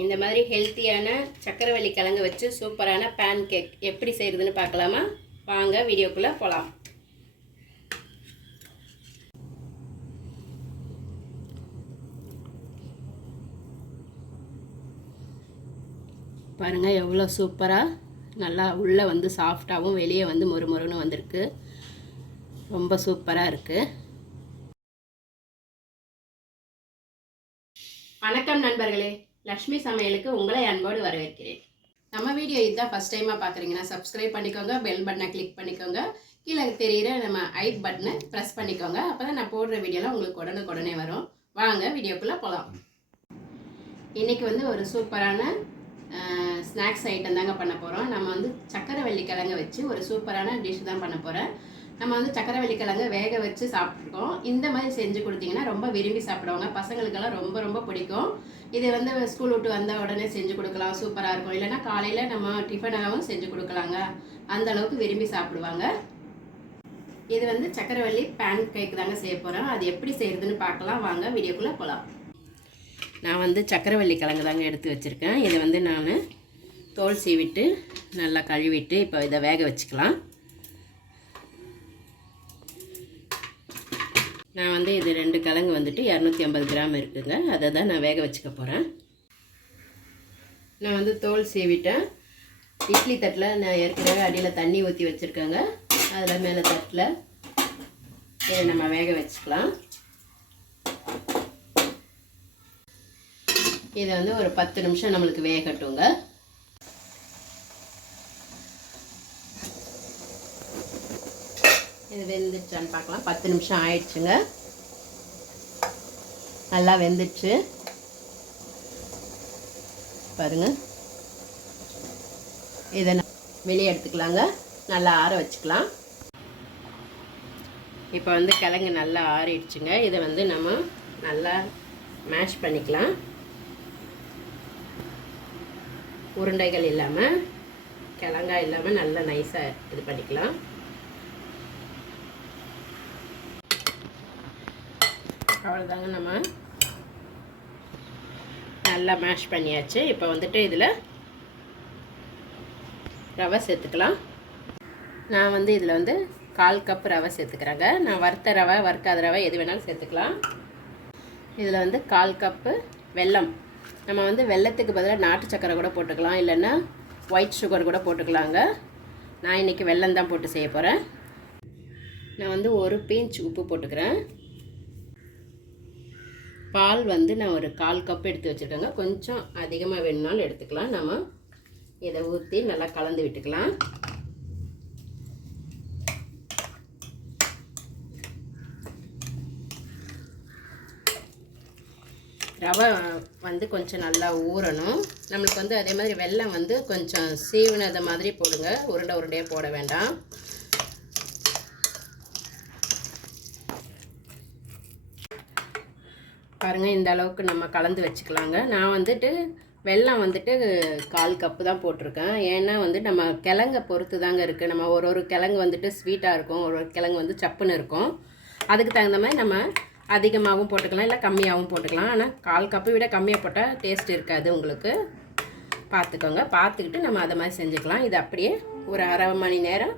இந்த மாதிரி ஹெல்த்தியான சக்கரவள்ளி கிழங்கு வச்சு சூப்பரான பேன் கேக் எப்படி செய்கிறதுன்னு பார்க்கலாமா? வாங்க வீடியோக்குள்ளே போகலாம் பாருங்கள் எவ்வளோ சூப்பராக நல்லா உள்ளே வந்து சாஃப்டாகவும் வெளியே வந்து மொறுமொறுன்னு வந்திருக்கு. ரொம்ப சூப்பராக இருக்குது வணக்கம் நண்பர்களே. லக்ஷ்மி சமையலுக்கு உங்களை அன்போடு வரவேற்கிறேன். நம்ம வீடியோ இதுதான் ஃபஸ்ட் டைமாக பார்க்குறீங்கன்னா சப்ஸ்கிரைப் பண்ணிக்கோங்க பெல் பட்டனை கிளிக் பண்ணிக்கோங்க கீழே தெரியிற நம்ம ஐ பட்டனை ப்ரெஸ் பண்ணிக்கோங்க. அப்போ தான் நான் போடுற வீடியோலாம் உங்களுக்கு உடனே உடனே வரும். வாங்க வீடியோக்குள்ளே போகலாம் இன்றைக்கி வந்து ஒரு சூப்பரான ஸ்நாக்ஸ் ஐட்டம் தாங்க பண்ண போகிறோம் நம்ம வந்து சக்கரை கிழங்க வச்சு ஒரு சூப்பரான டிஷ் தான் பண்ண போகிறேன் நம்ம வந்து சக்கரவள்ளி கிழங்க வேக வச்சு சாப்பிட்ருக்கோம். இந்த மாதிரி செஞ்சு கொடுத்தீங்கன்னா ரொம்ப விரும்பி சாப்பிடுவாங்க. பசங்களுக்கெல்லாம் ரொம்ப ரொம்ப பிடிக்கும். இது வந்து ஸ்கூல் விட்டு வந்த உடனே செஞ்சு கொடுக்கலாம். சூப்பராக இருக்கும். இல்லைன்னா காலையில் நம்ம டிஃபனாகவும் செஞ்சு கொடுக்கலாங்க. அந்த அளவுக்கு விரும்பி சாப்பிடுவாங்க. இது வந்து சக்கரவள்ளி பேன் கேக் தாங்க செய்ய போகிறோம் அது எப்படி செய்கிறதுன்னு பார்க்கலாம். வாங்க வீடியோக்குள்ளே போகலாம் நான் வந்து சக்கரவள்ளி கிழங்கு தாங்க எடுத்து வச்சுருக்கேன். இதை வந்து நான் தோல் சீவிட்டு நல்லா கழுவிட்டு இப்போ இதை வேக வச்சுக்கலாம். நான் வந்து இது ரெண்டு கிழங்கு வந்துட்டு இரநூத்தி ஐம்பது கிராம் இருக்குதுங்க அதை தான் நான் வேக வச்சுக்க போகிறேன் நான் வந்து தோல் சீவிட்டேன். இட்லி தட்டில் நான் ஏற்கனவே அடியில் தண்ணி ஊற்றி வச்சுருக்கேங்க. அதில் மேலே தட்டில் இதை நம்ம வேக வச்சுக்கலாம். இதை வந்து ஒரு பத்து நிமிஷம் நம்மளுக்கு வேகட்டுங்க. இது வெந்துச்சான்னு பார்க்கலாம். பத்து நிமிஷம் ஆயிடுச்சுங்க. நல்லா வெந்துச்சு பாருங்க. இதை வெளியே எடுத்துக்கலாங்க. நல்லா ஆற வச்சுக்கலாம். இப்போ வந்து கிழங்கு நல்லா ஆறிடுச்சுங்க. இதை வந்து நம்ம நல்லா மேஷ் பண்ணிக்கலாம். உருண்டைகள் இல்லாமல் கிழங்காய் இல்லாமல் நல்லா நைஸாக இது பண்ணிக்கலாம். அவ்வளோதாங்க நம்ம. நல்லா மேஷ் பண்ணியாச்சு. இப்போ வந்துட்டு இதில் ரவை சேர்த்துக்கலாம். நான் வந்து இதில் வந்து கால் கப் ரவை சேர்த்துக்கிறேங்க. நான் வறுத்த ரவை வறுக்காத ரவை எது வேணாலும் சேர்த்துக்கலாம். இதில் வந்து கால் கப்பு வெல்லம். நம்ம வந்து வெள்ளத்துக்கு பதிலாக நாட்டு சக்கரை கூட போட்டுக்கலாம். இல்லைன்னா ஒயிட் சுகர் கூட போட்டுக்கலாங்க. நான் இன்றைக்கி வெல்லம் தான் போட்டு செய்ய போகிறேன் நான் வந்து ஒரு பீஞ்ச் உப்பு போட்டுக்கிறேன். பால் வந்து நான் ஒரு கால் கப் எடுத்து வச்சுருக்கேங்க. கொஞ்சம் அதிகமாக வேணுனாலும் எடுத்துக்கலாம். நம்ம இதை ஊற்றி நல்லா கலந்து விட்டுக்கலாம். ரவை வந்து கொஞ்சம் நல்லா ஊறணும். நம்மளுக்கு வந்து அதே மாதிரி வெல்லம் வந்து கொஞ்சம் சீவினதை மாதிரி போடுங்க. உருண்டை உருண்டையாக போட வேண்டாம். பாருங்கள் இந்த அளவுக்கு நம்ம கலந்து வச்சுக்கலாங்க. நான் வந்துட்டு வெல்லம் வந்துட்டு கால் கப்பு தான் போட்டிருக்கேன். ஏன்னா வந்து நம்ம கிழங்கை பொறுத்து தாங்க இருக்குது நம்ம ஒரு ஒரு கிழங்கு வந்துட்டு ஸ்வீட்டாக இருக்கும். ஒரு ஒரு கிழங்கு வந்து சப்புன்னு இருக்கும். அதுக்கு தகுந்த மாதிரி நம்ம அதிகமாகவும் போட்டுக்கலாம் இல்லை கம்மியாகவும் போட்டுக்கலாம். ஆனால் கால் கப்பு விட கம்மியாக போட்டால் டேஸ்ட் இருக்காது உங்களுக்கு. பார்த்துக்கோங்க பார்த்துக்கிட்டு நம்ம அதை மாதிரி செஞ்சுக்கலாம். இது அப்படியே ஒரு அரை மணி நேரம்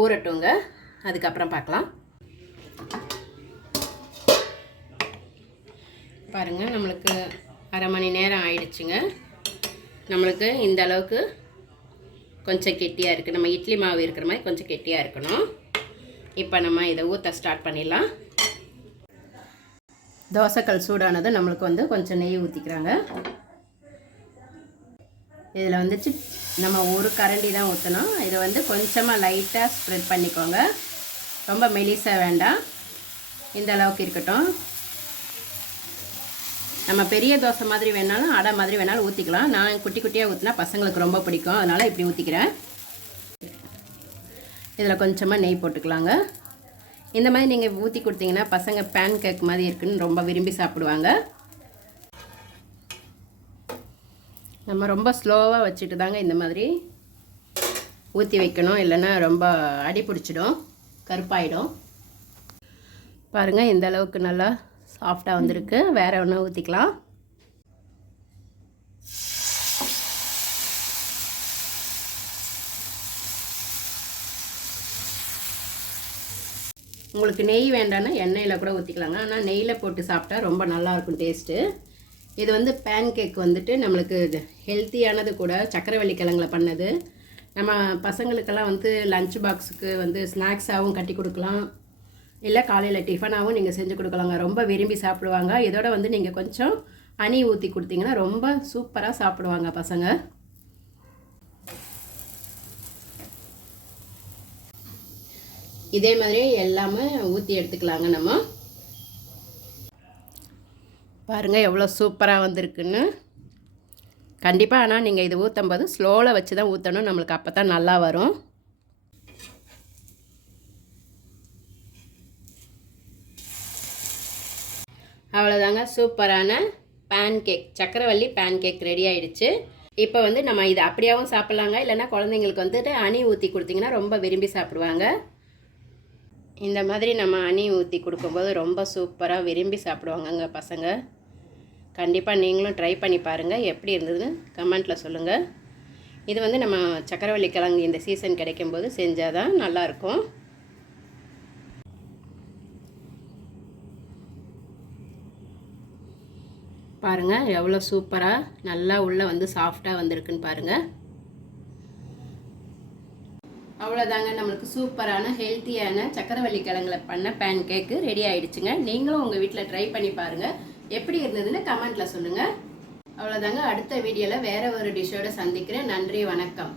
ஊறட்டுங்க. அதுக்கப்புறம் பார்க்கலாம். பாருங்கள் நம்மளுக்கு அரை மணி நேரம் ஆயிடுச்சுங்க. நம்மளுக்கு இந்த அளவுக்கு கொஞ்சம் கெட்டியாக இருக்குது நம்ம இட்லி மாவு இருக்கிற மாதிரி கொஞ்சம் கெட்டியாக இருக்கணும். இப்போ நம்ம இதை ஊற்ற ஸ்டார்ட் பண்ணிடலாம். தோசைக்கல் சூடானது நம்மளுக்கு வந்து கொஞ்சம் நெய் ஊற்றிக்கிறாங்க இதில் வந்துச்சு நம்ம ஒரு கரண்டி தான் ஊற்றணும் இதை வந்து கொஞ்சமாக லைட்டாக ஸ்ப்ரெட் பண்ணிக்கோங்க. ரொம்ப மெலிசாக வேண்டாம். இந்த அளவுக்கு இருக்கட்டும். நம்ம பெரிய தோசை மாதிரி வேணாலும் அடை மாதிரி வேணாலும் ஊற்றிக்கலாம் நான் குட்டி குட்டியாக ஊற்றினா பசங்களுக்கு ரொம்ப பிடிக்கும். அதனால் இப்படி ஊற்றிக்கிறேன் இதில் கொஞ்சமாக நெய் போட்டுக்கலாங்க. இந்த மாதிரி நீங்கள் ஊற்றி கொடுத்தீங்கன்னா பசங்க பேன் கேக் மாதிரி இருக்குன்னு ரொம்ப விரும்பி சாப்பிடுவாங்க. நம்ம ரொம்ப ஸ்லோவாக வச்சுட்டு தாங்க இந்த மாதிரி ஊற்றி வைக்கணும். இல்லைன்னா ரொம்ப அடி பிடிச்சிடும். கருப்பாயிடும். பாருங்கள் இந்த அளவுக்கு நல்லா சாஃப்டாக வந்திருக்கு. வேறு ஒன்று ஊற்றிக்கலாம் உங்களுக்கு நெய் வேண்டாம்னா எண்ணெயில் கூட ஊற்றிக்கலாங்க ஆனால் நெய்யில் போட்டு சாப்பிட்டா ரொம்ப நல்லாயிருக்கும் டேஸ்ட்டு இது வந்து பேன் கேக் வந்துட்டு நம்மளுக்கு ஹெல்த்தியானது கூட சக்கரை வள்ளிக்கிழங்கில் பண்ணது. நம்ம பசங்களுக்கெல்லாம் வந்து லஞ்ச் பாக்ஸுக்கு வந்து ஸ்நாக்ஸாகவும் கட்டி கொடுக்கலாம். இல்லை காலையில் டிஃபனாகவும் நீங்கள் செஞ்சு கொடுக்கலாங்க. ரொம்ப விரும்பி சாப்பிடுவாங்க. இதோட வந்து நீங்கள் கொஞ்சம் அணி ஊற்றி கொடுத்தீங்கன்னா ரொம்ப சூப்பராக சாப்பிடுவாங்க பசங்க. இதே மாதிரி எல்லாமே ஊற்றி எடுத்துக்கலாங்க நம்ம. பாருங்கள் எவ்வளோ சூப்பராக வந்திருக்குன்னு. கண்டிப்பாக ஆனால் நீங்கள் இது ஊற்றும் போது ஸ்லோவில் வச்சு தான் ஊற்றணும் நம்மளுக்கு அப்போ தான் நல்லா வரும். அவ்வளோதாங்க சூப்பரான பேன் கேக் சக்கரவள்ளி பேன் கேக் ரெடி ஆயிடுச்சு. இப்போ வந்து நம்ம இது அப்படியாவும் சாப்பிட்லாங்க. இல்லைன்னா குழந்தைங்களுக்கு வந்துட்டு அணி ஊற்றி கொடுத்தீங்கன்னா ரொம்ப விரும்பி சாப்பிடுவாங்க. இந்த மாதிரி நம்ம அணி ஊற்றி கொடுக்கும்போது ரொம்ப சூப்பராக விரும்பி சாப்பிடுவாங்கங்க பசங்க. கண்டிப்பாக நீங்களும் ட்ரை பண்ணி பாருங்கள் எப்படி இருந்ததுன்னு கமெண்ட்டில் சொல்லுங்கள் இது வந்து நம்ம சக்கரவள்ளி கிழங்கு இந்த சீசன் கிடைக்கும்போது செஞ்சால் தான் நல்லாயிருக்கும் பாருங்கள் எவ்வளோ சூப்பராக நல்லா உள்ளே வந்து சாஃப்டாக வந்திருக்குன்னு பாருங்கள் அவ்வளோதாங்க நம்மளுக்கு சூப்பரான ஹெல்த்தியான சக்கரவள்ளி கிழங்குல பண்ண பேன் கேக்கு ரெடி ஆயிடுச்சுங்க. நீங்களும் உங்கள் வீட்டில் ட்ரை பண்ணி பாருங்கள் எப்படி இருந்ததுன்னு கமெண்ட்டில் சொல்லுங்கள் அவ்வளோதாங்க அடுத்த வீடியோவில் வேறு ஒரு டிஷ்ஷோட சந்திக்கிறேன். நன்றி வணக்கம்.